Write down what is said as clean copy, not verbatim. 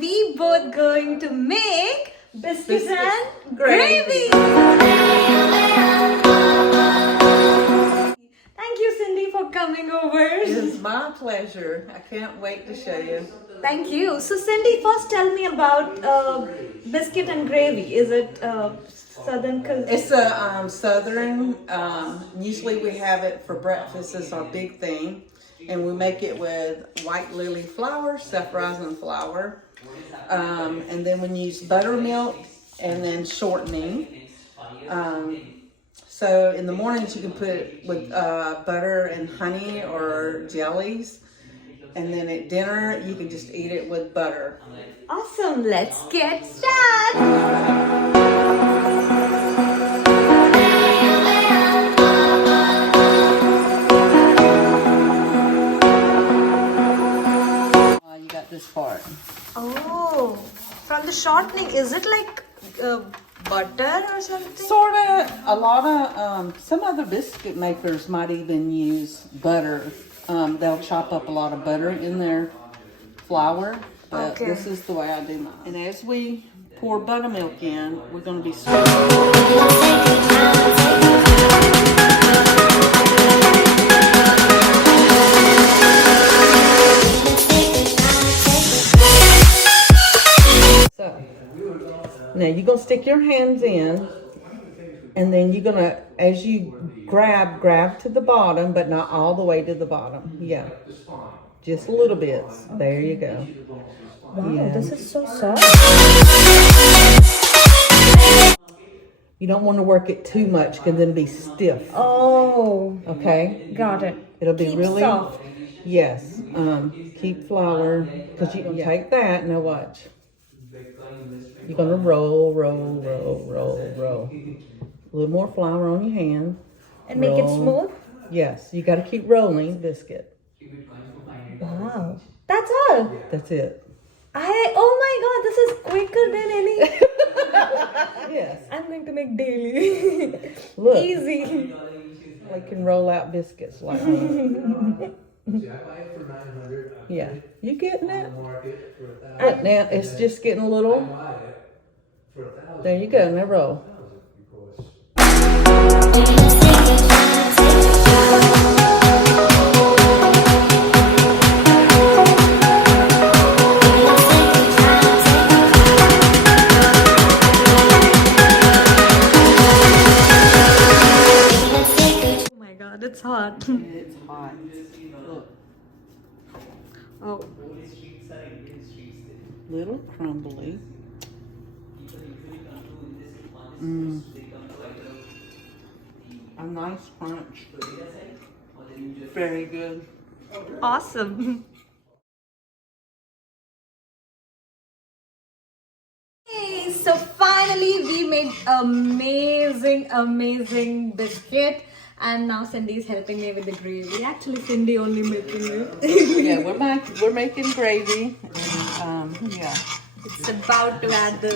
and we both going to make biscuits and gravy. Thank you, Cindy, for coming over. It's my pleasure. I can't wait to show you. Thank you. So, Cindy, first tell me about biscuit and gravy. Is it southern? It's a southern. Usually we have it for breakfast as our big thing. And we make it with white lily flour, self-rising flour. And then we use buttermilk and then shortening. So in the mornings you can put it with butter and honey or jellies. And then at dinner you can just eat it with butter. Awesome, let's get started. You got this part. Oh, from the shortening, is it like butter or something? Sort of. A lot of, some other biscuit makers might even use butter. They'll chop up a lot of butter in their flour. But this is the way I do mine. And as we pour buttermilk in, we're going to be now you're going to stick your hands in, and then you're going to, as you grab to the bottom, but not all the way to the bottom. Yeah. Just a little bit. There you go. Wow, this is so soft. You don't want to work it too much because then it'll be stiff. Oh. Okay? Got it. It'll be Keep really soft. Yes. Keep flour, because you're going to take that. Now watch. You're going to roll. A little more flour on your hand. And make it smooth? Yes. You got to keep rolling biscuit. Wow. That's all? That's it. Oh my god, this is quicker than any. Yes. I'm going to make daily. Look. Easy. I can roll out biscuits like that. Yeah. You getting it? Look, now it's just getting a little. There you go. Now roll. It's hot. It's hot. Look. Oh. Little crumbly. A nice crunch. Very good. Awesome. Hey, so finally we made amazing biscuit. And now Cindy is helping me with the gravy. Actually, Cindy only making it. Yeah, we're making gravy. Yeah. It's about to add the